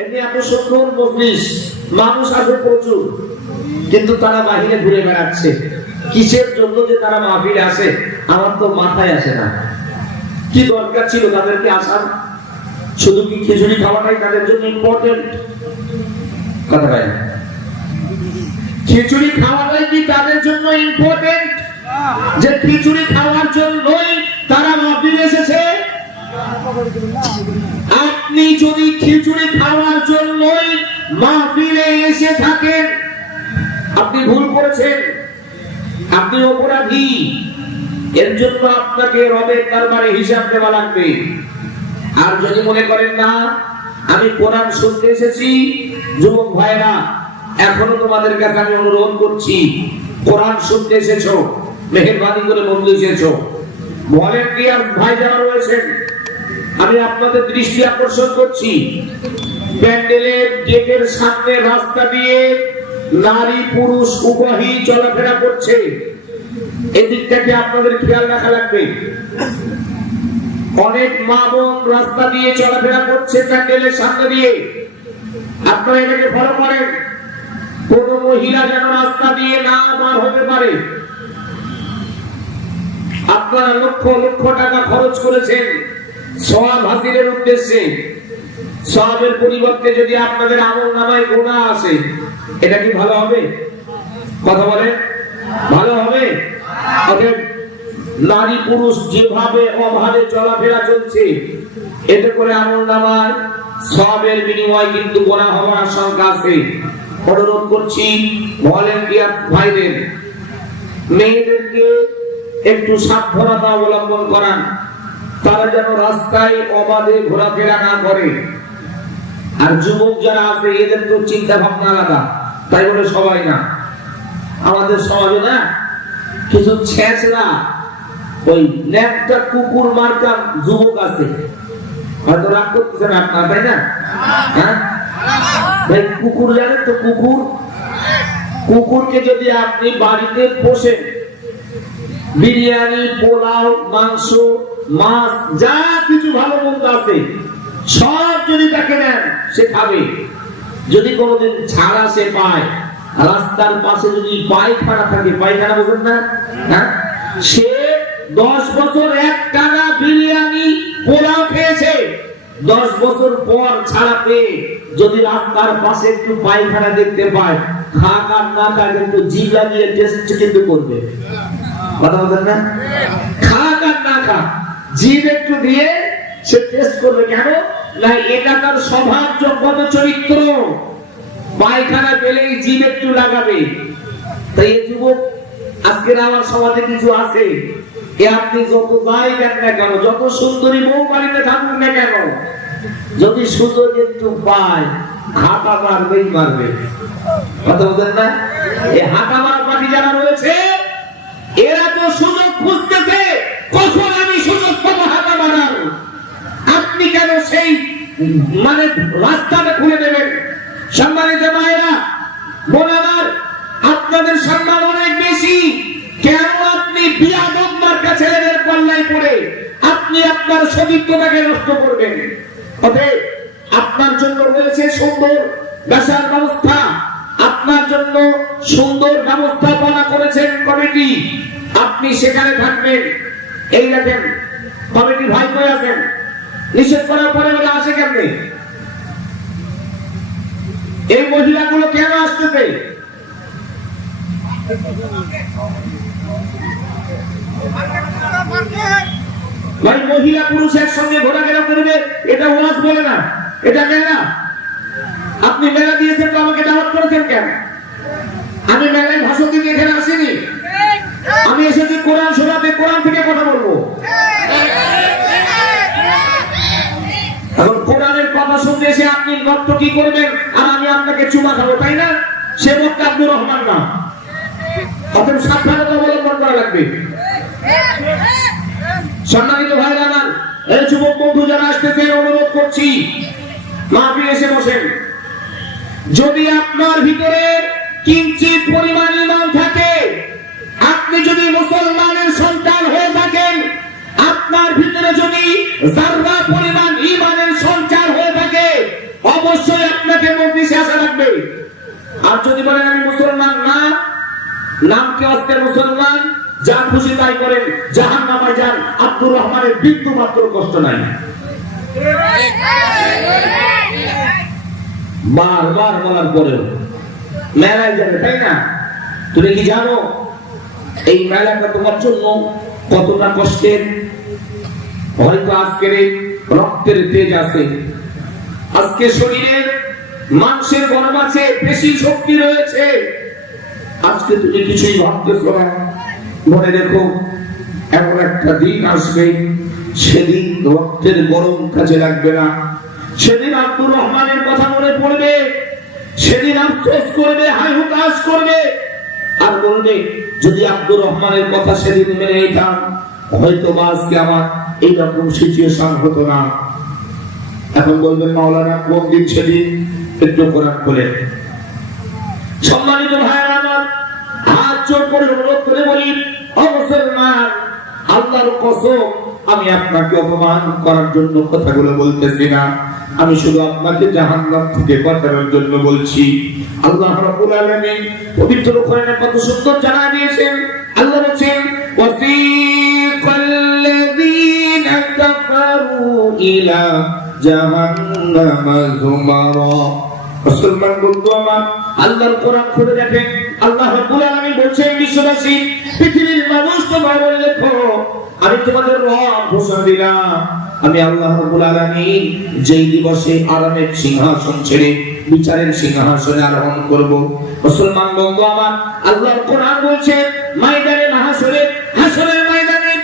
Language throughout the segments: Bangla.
এমনি এত সুন্দর মজলিস, মানুষ আসে প্রচুর, কিন্তু তারা বাহিরে ঘুরে বেড়াচ্ছে। কিসের জন্য যে তারা মাহফিলে আসে আমার তো মাথায় আসে না। কি দরকার ছিল তাদেরকে আসার? শুধু কি খিচুড়ি খাওয়াটাই তাদের জন্য ইম্পর্টেন্ট? কথা ভাই, খিচুড়ি খাওয়াটাই কি তাদের জন্য ইম্পর্টেন্ট? যে খিচুড়ি খাওয়ার জন্যই তারা মাহফিলে এসেছে? আপনি যদি খিচুড়ি খাওয়ার জন্যই মাহফিলে এসে থাকেন, আপনি ভুল করেছেন, আপনি অপরাধী। এর জন্য আপনাকে রবের দরবারে হিসাব দেওয়া লাগবে। আর যদি মনে করেন না আমি কোরআন শুনতে এসেছি, যুবক ভাইরা এখনো তোমাদের কাছে আমি অনুরোধ করছি, কোরআন শুনতে এসেছো, মেহেরবানি করে বন্ধু এসেছো, ভলেন্টিয়ার ভাই যারা রয়েছেন আমি আপনাদের দৃষ্টি আকর্ষণ করছি, প্যান্ডেলের গেটের সামনে রাস্তা দিয়ে নারী পুরুষ উভয়ই চলাফেরা করছে, এদিকটাকে আপনাদের খেয়াল রাখা লাগবে। অনেক মা বোন রাস্তা দিয়ে চলাফেরা করছে প্যান্ডেলের সামনে দিয়ে, আপনারা এটাকে ফলো করেন। কোন মহিলা যেন রাস্তা দিয়ে না পার হতে পারে। আপনারা লক্ষ লক্ষ টাকা খরচ করেছেন সওয়াব হাসিলের উদ্দেশ্যে, সওয়াবের পরিবর্তে যদি আপনাদের আমলনামায় গুনাহ আসে, এটা কি ভালো হবে? কথা বলেন, ভালো হবে? অতএব নারী পুরুষ যেভাবে অভাবে চলাফেরা চলছে, এতে করে আমলনামায় সওয়াবের বিনিময় কিন্তু গুনাহ হওয়ার আশঙ্কা আছে। অনুরোধ করছি ভলেন্টিয়ার ভাইদের, মেয়েদেরকে একটু সাবধানতা অবলম্বন করান, তারা যেন রাস্তায় অবাধে ঘোরাফেরা না করে। আর যুবক যারা আছে এদের তো চিন্তা ভাবনা আলাদা, তাই বলে সবাই না। আমাদের সমাজে না কিছু ছেঁচড়া ওই ন্যাকটা কুকুর মার্কা যুবক আছে, হয়তো রাগ করতেছেন আপনার, তাই না? হ্যাঁ ভাই, কুকুর জানেন তো? কুকুরকে যদি আপনি বাড়িতে পোষেন, বিরিয়ানি, পোলাও, মাংস, মাছ, যা কিছু ভালো মন্দ আছে সব যদি তাকে দেন সে খাবে। যদি কোনোদিন ছাড়া সে পায়, রাস্তার পাশে যদি পায়খানা থাকে, পায়খানা বোঝেন না? হ্যাঁ, সে 10 বছর একটানা বিরিয়ানি পোলাও খেয়েছে, 10 বছর পর ছাড়া পেয়ে যদি রাস্তার পাশে একটু পায়খানা দেখতে পায়, খাক আর না খাক একটু জিভ লাগিয়ে টেস্ট কিন্তু করবে। কথা বলেন না? খাক আর না খাক জিভ একটু দিয়ে সে টেস্ট করবে। কেন না? এটা তার স্বভাবগত চরিত্র। পায়খানা পেলেই জিভ একটু লাগাবে। তাই এই যুবক আজকের আমার সমাজে কিছু আছে, এ আপনি যত যাই দেন না কেন, যত সুন্দরী বউ বাড়িতে থাকুন না কেন, যদি সুযোগ একটু পায় হাঁটা মারবেই মারবে। কথা বলেন না? এই হাঁটা মারা পার্টি যারা রয়েছে এরা তো সুযোগ খুঁজতেছে, কখন আমি সুযোগ পাবো হাঁটা মারার। আপনি কেন সেই মানে রাস্তাটা খুলে দেবেন? সম্মানিত মায়েরা, বোনেরা, আপনাদের সম্মান অনেক বেশি। কেন আপনি বিয়াদব মার্কা ছেলেদের পাল্লায় পড়ে আপনি আপনার সতীত্বটাকে নষ্ট করবেন? অতএব আপনার জন্য রয়েছে সুন্দর বাসার ব্যবস্থা, আপনার জন্য সুন্দর ব্যবস্থাপনা করেছেন কমিটি, আপনি সেখানে থাকবেন। এই দেখেন কমিটি ভাই কই আছেন? নিষেধ করার পরে বলে আসে কেমনে? এই মহিলাগুলো কেন আসতেছে? ভাই, মহিলা পুরুষ একসঙ্গে ঘোরাফেরা করবে, এটা ওয়াজ বলে না, এটা মেলা। আপনি মেলা দিয়েছেন তো আমাকে দাওয়াত করেছেন কেন? আমি মেলায় ভাষণ দিতে এখানে আসিনি, আমি এসেছি কোরআন শোনাতে, কোরআন থেকে কথা বলবো। এখন কোরআনের কথা শুনতে এসে আপনি নর্তকী করবেন আর আমি আপনাকে চুমা খাবো, তাই না? সে বক্তা আব্দুর রহমান না। অতএব সাবধানতা অবলম্বন করা লাগবে। সম্মানিত ভাইরা আমার, এই যুবক বন্ধু যারা আসতেছে অনুরোধ করছি মাহফিল এসে বসেন। যদি আপনার ভিতরে কিঞ্চিত পরিমাণ ঈমান থাকে, আপনি যদি মুসলমানের সন্তান হয়ে থাকেন, আপনার ভিতরে যদি যাররা পরিমাণ ঈমানের সঞ্চার হয়ে থাকে, অবশ্যই আপনাকে মজলিসে আসা লাগবে। আর যদি বলেন আমি মুসলমান না, নামকে আজকে মুসলমান, যা খুশি তাই করেন, জাহান্নামে যান, আব্দুর রহমানের বিন্দু মাত্র কষ্ট নাই। বারবার বলার পরেও মেলায় যাবে, তাই না? তুমি কি জানো এই মেলাটা তোমার জন্য কতটা কষ্টের? হয়তো আজকের রক্তের তেজ আছে, আজকে শরীরের মাংসের গরম আছে, পেশি শক্তি রয়েছে, আজকে তুমি কিছুই ভাবতেছ না। মনে রেখো এমন একটা দিন আসবে, সেদিন রক্তের গরম কাজে লাগবে না, সেদিন আব্দুর রহমানের কথা মনে পড়বে, সেদিন আফসোস করবে, হায় হুতাশ করবে, আর বলবে যদি আব্দুর রহমানের কথা সেদিন মেনে নিতাম, হয়তো আজকে আমার এইরকম সিচুয়েশন হতো না। এখন বলবেন মাওলানা কোন দিন সেদিন? একটু কোরআন খুলে। সম্মানিত ভাইরা আমার, হাত জোড় করে অনুরোধ করে বলি, ও মুসলমান, আল্লাহর কসম আমি আপনাকে অপমান করার জন্য কথাগুলো বলতেছি না, আমি শুধু আপনাকে জাহান্নাম থেকে বাঁচানোর জন্য বলছি। আল্লাহ রাব্বুল আলামিন পবিত্র কোরআনে কত সুন্দর জানা দিয়েছেন। আল্লাহ বলেন ওয়াসিকাল্লাযীনা কাফারু ইলা জাহান্নামা যুমারা। মুসলমান বন্ধু আমার, আল্লাহর কোরআন খুলে দেখেন, আল্লাহ রাব্বুল আলামিন বলছেন বিশ্ববাসী, পৃথিবীর মানুষ তোমরা বলে দেখো, আমি তোমাদের রব ঘোষণা দিলাম, আমি আল্লাহ রাব্বুল আলামিন যেই দিবসে আরামের সিংহাসন ছেড়ে বিচারের সিংহাসনে আরোহণ করব। মুসলমান বন্ধু আমার, আল্লাহর কোরআন বলছে ময়দানে মাহশরে, হাসরের ময়দানে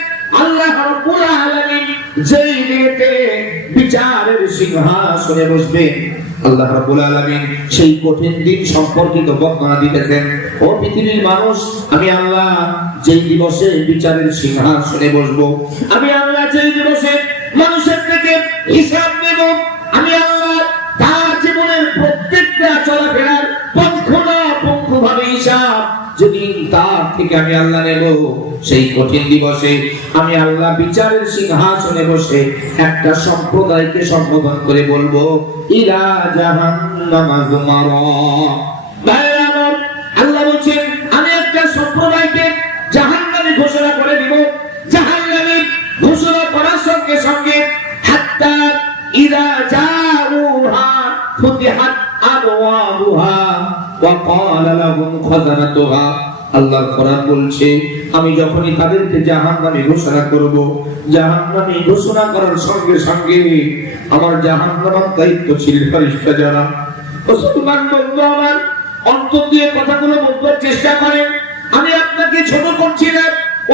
আল্লাহ রাব্বুল আলামিন যেই দিনে বিচারের সিংহাসনে বসবেন, আল্লাহ রাব্বুল আলামিন সেই কঠিন দিন সম্পর্কিত বর্ণনা দিতেছেন। ও পৃথিবীর মানুষ, আমি আল্লাহ যেই দিবসে বিচারের সিংহাসনে বসবো, আমি আল্লাহ যেই দিবসে মানুষের থেকে হিসাব নেব, আমি আল্লাহ তার জীবনের প্রত্যেকটা চলাফেরার পুঙ্খানুপুঙ্খভাবে হিসাব যেদিন তার থেকে আমি আল্লাহ নেব, সেই কঠিন দিবসে আমি আল্লাহ বিচারের সিংহাসনে বসে একটা সম্প্রদায়কে সম্বোধন করে বলবো, ইলা জাহান্নামা যুমারা। আল্লাহ বলছেন আমি একটা সম্প্রদায়কে জাহান্নামী ঘোষণা করে দিব। জাহান্নামী ঘোষণা করার সঙ্গে সঙ্গে হাত্তা ইযা জাউহা ফুতিহাত আবওয়াবুহা ওয়া ক্বালা লাহুম খাযানাতুহা। আল্লাহর কোরআন বলছে আমি যখনই তাদেরকে জাহান্নামী ঘোষণা করব, জাহান্নামী ঘোষণা করার সঙ্গে সঙ্গে আমার জাহান্নামের দায়িত্বশীল ফেরেশতা যারা, মুসলমান বন্ধু আমার, অন্তর দিয়ে কথাগুলো বুঝবার চেষ্টা করেন। আমি আপনাকে ছোট করছি না,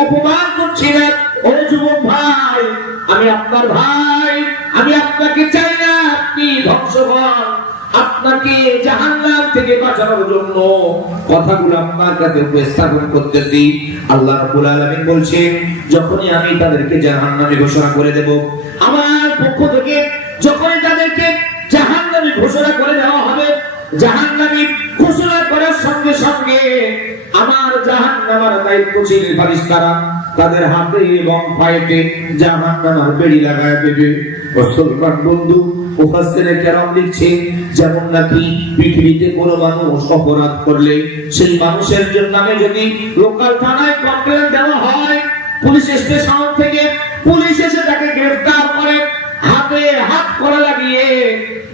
অপমান করছি না। ও যুবক ভাই, আমি আপনার ভাই, আমি আপনাকে চাই না আপনি ধ্বংস হন। আপনাকে জাহান্নাম থেকে বাঁচানোর জন্য কথাগুলো আপনার কাছে উপস্থাপন করতেছি। আল্লাহ রাব্বুল আলামিন বলছেন যখনই আমি তাদেরকে জাহান্নামে ঘোষণা করে দেব, আমার পক্ষ থেকে যখনই তাদেরকে জাহান্নামে ঘোষণা করে দেওয়া হবে, জাহান্নামী ঘোষণা করার সঙ্গে সঙ্গে আমার জাহান্নামের দায়িত্বশীল ফেরেশতারা তাদের হাতে এবং পায়েতে জাহান্নামের বেড়ি লাগায় দেবে। মুসলমান বন্ধু, মুফাসসিরে কেরাম লিখছেন যেমন নাকি পৃথিবীতে কোনো মানুষ অপরাধ করলে সেই মানুষের জন্য যদি লোকাল থানায় কমপ্লেইন দেওয়া হয়, পুলিশ স্টেশন থেকে পুলিশ এসে তাকে গ্রেফতার করে, হাতে হাত করা লাগিয়ে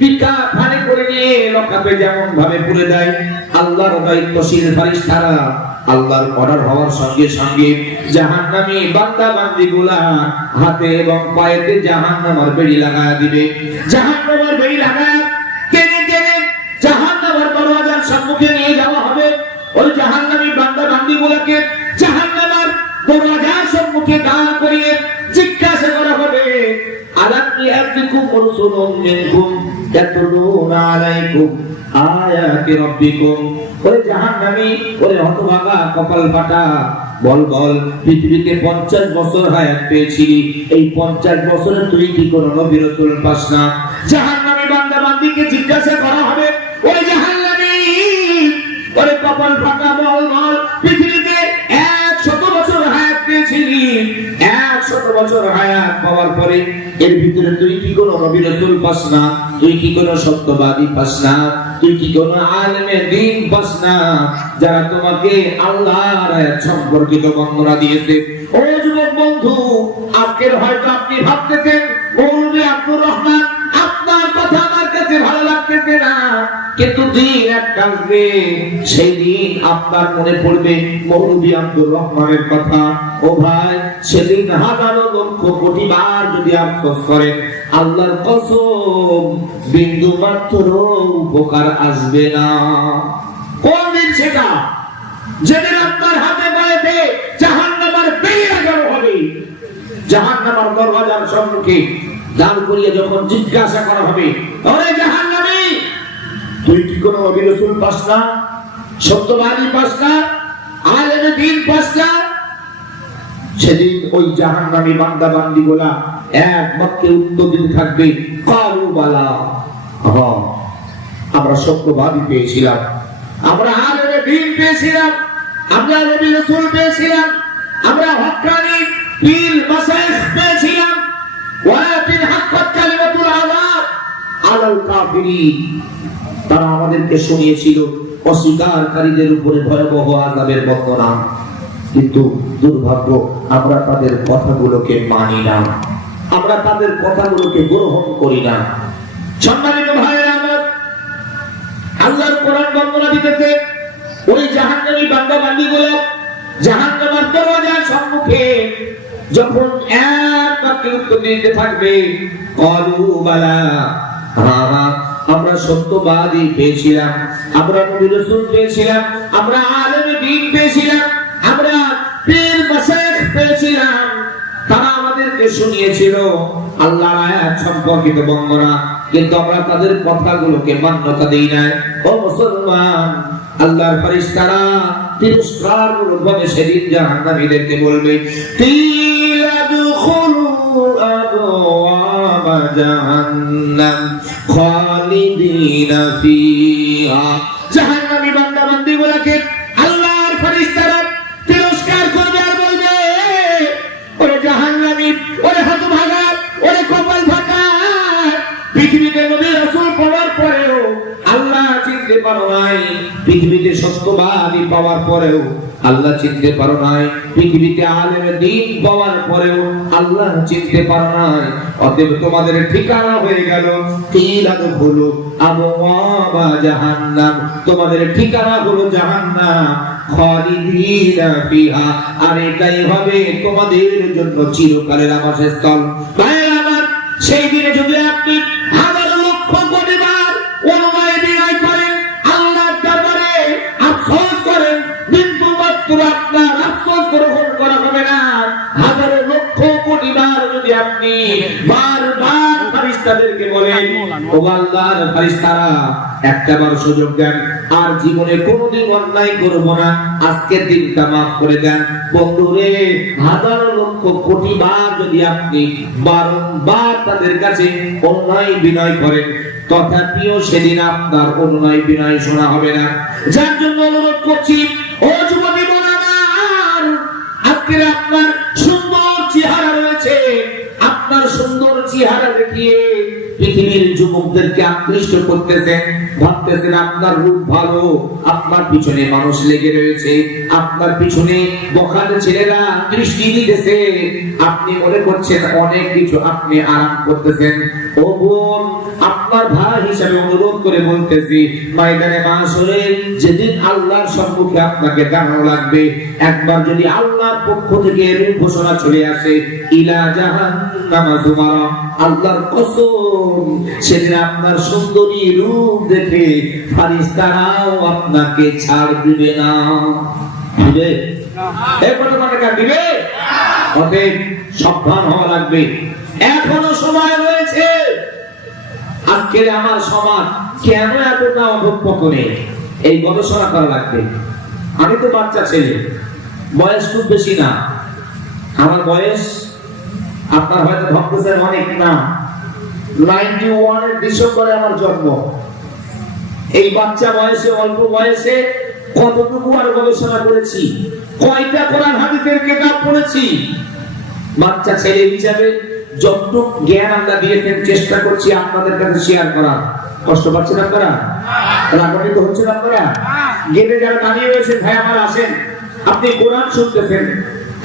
পিকা ফানে করে নিয়ে লকাপে যেমন ভাবে পুরে দেয়, আল্লাহর দায়িত্বশীল ফেরেশতারা আল্লাহর অর্ডার হওয়ার সঙ্গে সঙ্গে জাহান্নামী বান্দা বান্দীগুলা হাতে এবং পায়েতে জাহান্নামের বেড়ি লাগায়া দিবে। জাহান্নামের বেড়ি লাগায়া টেনে টেনে জাহান্নামের দরওয়াজার সম্মুখে নিয়ে যাওয়া হবে। ওই জাহান্নামী বান্দা বান্দীগুলাকে জাহান্নামের দরওয়াজার সম্মুখে দাঁড় করিয়ে জিজ্ঞাসা করা হবে, আলাম ইয়াতিকুম রাসূলুম মিনকুম ইয়াতলুনা আলাইকুম আয়াতি রাব্বিকুম। ওরে জাহান্নামী, ওরে হতভাগা কপাল ফাটা, বল বল, পৃথিবীতে 50 বছর হায়াত পেয়েছিলি, এই 50 বছরে তুই কি কোনো নবী রাসূল পাস না? জাহান্নামী বান্দা বান্দীকে জিজ্ঞাসা করা হবে, ওরে জাহান্নামী, ওরে কপাল ফাটা, বল বল, পৃথিবীতে 100 বছর হায়াত পেয়েছিলি, 100 বছর হায়াত পাওয়ার পরে এর ভিতরে তুই কি কোনো নবী রাসূল পাস না? তুই কি কোনো সত্যবাদী পাস না? তুই কি কোনো আলেমে দ্বীন পাস না যারা তোমাকে আল্লাহর আয়াত সম্পর্কিত বর্ণনা দিয়েছে? ও যুবক বন্ধু, আজকের হয়তো আপনি ভাবতেছেন মৌলভী আব্দুর রহমান আপনার কথা আমার কাছে ভালো লাগতেছে না, কিন্তু দিন একটা আসবে সেই দিন আপনার মনে পড়বে মৌলভী আব্দুর রহমানের কথা। ও ভাই, সেদিন হাজারো লক্ষ কোটি বার যদি আফসোস করেন, আল্লাহর কসম বিন্দু মাত্র উপকার আসবে না। কোন দিন সেটা? যেদিন আপনার হাতে পায়েতে জাহান্নামের বেড়া গেল হবে, জাহান্নামের দরওয়াজার সম্মুখে দাঁড় করিয়ে যখন জিজ্ঞাসা করা হবে, ওরে জাহান্নামী, তুই কি কোনো নবী রাসূল পাস না, সত্যবাদী পাস না, আলেমে দ্বীন পাস না? সেদিন ওই জাহান্নামী বান্দা বান্দীগুলা এক বাক্যে উত্তর দিতে থাকবে, কালু বালা, হ্যাঁ আমরা সত্যবাদী পেয়েছিলাম, আমরা আলেমে দ্বীন পেয়েছিলাম, আমরা নবী রাসূল পেয়েছিলাম, আমরা হক্কানি পীর মাশায়েখ পেয়েছিলাম। ওয়ালাকিন হাক্কাত কালিমাতুল আযাব আলাল কাফিরিন, তারা আমাদেরকে শুনিয়েছিল অস্বীকারীদের উপরে ভয়াবহ আযাবের বর্ণনা, কিন্তু দুর্ভাগ্য আমরা তাদের কথাগুলোকে মানি না, আমরা তাদের কথাগুলোকে গ্রহণ করি না। সম্মানিত ভাইরা আমার, আল্লাহর কোরআন বর্ণনা দিতেছে ওই জাহান্নামী বান্দা বান্দীগুলো জাহান্নামের দরওয়াজার সম্মুখে যখন এক বাক্যে উত্তর দিতে থাকবে, ক্বালু বালা, হ্যাঁ আমরা সত্যবাদী পেয়েছিলাম, আমরা নবী রাসূল পেয়েছিলাম, আমরা আলেমে দ্বীন পেয়েছিলাম, আমরা পীর মাশায়েখ পেয়েছিলাম, তারা আমাদেরকে শুনিয়েছিল আল্লাহর আয়াত সম্পর্কিত বর্ণনা, কিন্তু আমরা তাদের কথাগুলোকে মান্যতা দেই নাই। ও মুসলমান, আল্লাহর ফেরেশতারা তিরস্কারমূলক ভাবে সেদিন জাহান্নামীদেরকে বলবে, কিলা দুখুলু আবওয়াবা জাহান্নাম খালিদিনা ফিহা। জাহান্নামী বান্দা বান্দীগুলোকে আল্লাহর ফেরেশতারা তিরস্কার করবে আর বলবে, ওরে জাহান্নামী, ওরে হতভাগা, ওরে কপাল ফাটা, পৃথিবীতে নবী রাসূল পাওয়ার পরেও আল্লাহ চিনতে পারো নাই, পৃথিবীতে সত্যবাদী পাওয়ার পরেও আল্লাহ চিনতে পারো নাই, পৃথিবীতে আলেমে দ্বীন পাওয়ার পরেও আল্লাহ চিনতে পারো নাই, অতএব তোমাদের ঠিকানা হয়ে গেল কিলা দুখুলু আবওয়াবা জাহান্নাম, তোমাদের ঠিকানা হলো জাহান্নাম খালিদিনা ফিহা, আর এটাই হবে তোমাদের জন্য চিরকালের আবাসস্থল। ভাই আমার, সেই দিনে যদি আপনি হাজার লক্ষ কোটি বার অনুনয় বিনয় করেন, আল্লাহর দরবারে আফসোস করেন, কিন্তু মাত্র আপনার আফসোস গ্রহণ করা হবে না। হাজার লক্ষ কোটি বার যদি আপনি বারবার ফেরেশতাদেরকে বলেন, ও আল্লাহর ফেরেশতারা একটাবার সুযোগ দেন, আর জীবনে কোনোদিন অন্যায় করব না, আজকের দিনটা মাফ করে দেন। বন্ধুরে, হাজার লক্ষ কোটি বার যদি আপনি বারংবার তাদের কাছে অনুনয় বিনয় করেন, তথাপিও সেদিন আপনার অনুনয় বিনয় শোনা হবে না। যার জন্য অনুরোধ করছি, ও যুবতী বোন আমার, আজকের আপনার সুন্দর চেহারা রয়েছে, আপনার সুন্দর চেহারা দেখিয়ে পৃথিবীর যুবকদেরকে আকৃষ্ট করতেছেন, ভাবতেছেন আপনার রূপ ভালো, আপনার পিছনে মানুষ লেগে রয়েছে, আপনার পিছনে বখাটে ছেলেরা দৃষ্টি দিতেছে, আপনি মনে করছেন অনেক কিছু আপনি আরাম করতেছেন। ও বোন, আপনার ভাই হিসাবে অনুরোধ করে বলতেছি, ময়দানে মাশরে যেদিন আল্লাহর সম্মুখে আপনাকে দাঁড়ানো লাগবে, একবার যদি আল্লাহর পক্ষ থেকে এর ঘোষণা চলে আসে, ইলা জাহান্নামা যুমারা, আল্লাহর কসম সেদিন আপনার সুন্দরী রূপ দেখে ফেরেশতারাও আপনাকে ছাড় দিবে না। দিবে? এই কথা দিবে? অতএব সাবধান হওয়া লাগবে, এখনো সময় রয়েছে। আজকের আমার সমাজ কেন এতটা অধঃপতনে, এই গবেষণা করা লাগবে। আমি তো বাচ্চা ছেলে, বয়স খুব বেশি না, আমার বয়স আপনার হয়তো ভাবতেছেন অনেক না, 91 এর ডিসেম্বরে আমার জন্ম। এই বাচ্চা বয়সে, অল্প বয়সে কতটুকু আর গবেষণা করেছি, কয়টা কোরআন হাদিসের কিতাব পড়েছি। বাচ্চা ছেলে হিসাবে যতটুকু জ্ঞান আমরা দিয়েছেন চেষ্টা করছি আপনাদের কাছে শেয়ার করার। কষ্ট পাচ্ছেন আপনারা? রাগান্বিত হচ্ছেন আপনারা? গেটে যারা দাঁড়িয়ে রয়েছেন ভাই আমার আসেন, আপনি কোরআন শুনতেছেন,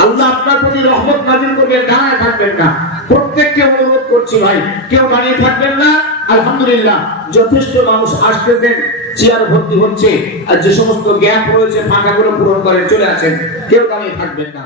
আল্লাহ আপনার প্রতি রহমত নাজিল করবেন, দাঁড়ায় থাকবেন না। প্রত্যেককে অনুরোধ করছি ভাই, কেউ দাঁড়িয়ে থাকবেন না। আলহামদুলিল্লাহ যথেষ্ট মানুষ আসতেছেন, চেয়ার ভর্তি হচ্ছে, আর যে সমস্ত গ্যাপ রয়েছে ফাঁকাগুলো পূরণ করে চলে আসেন, কেউ দাঁড়িয়ে থাকবেন না।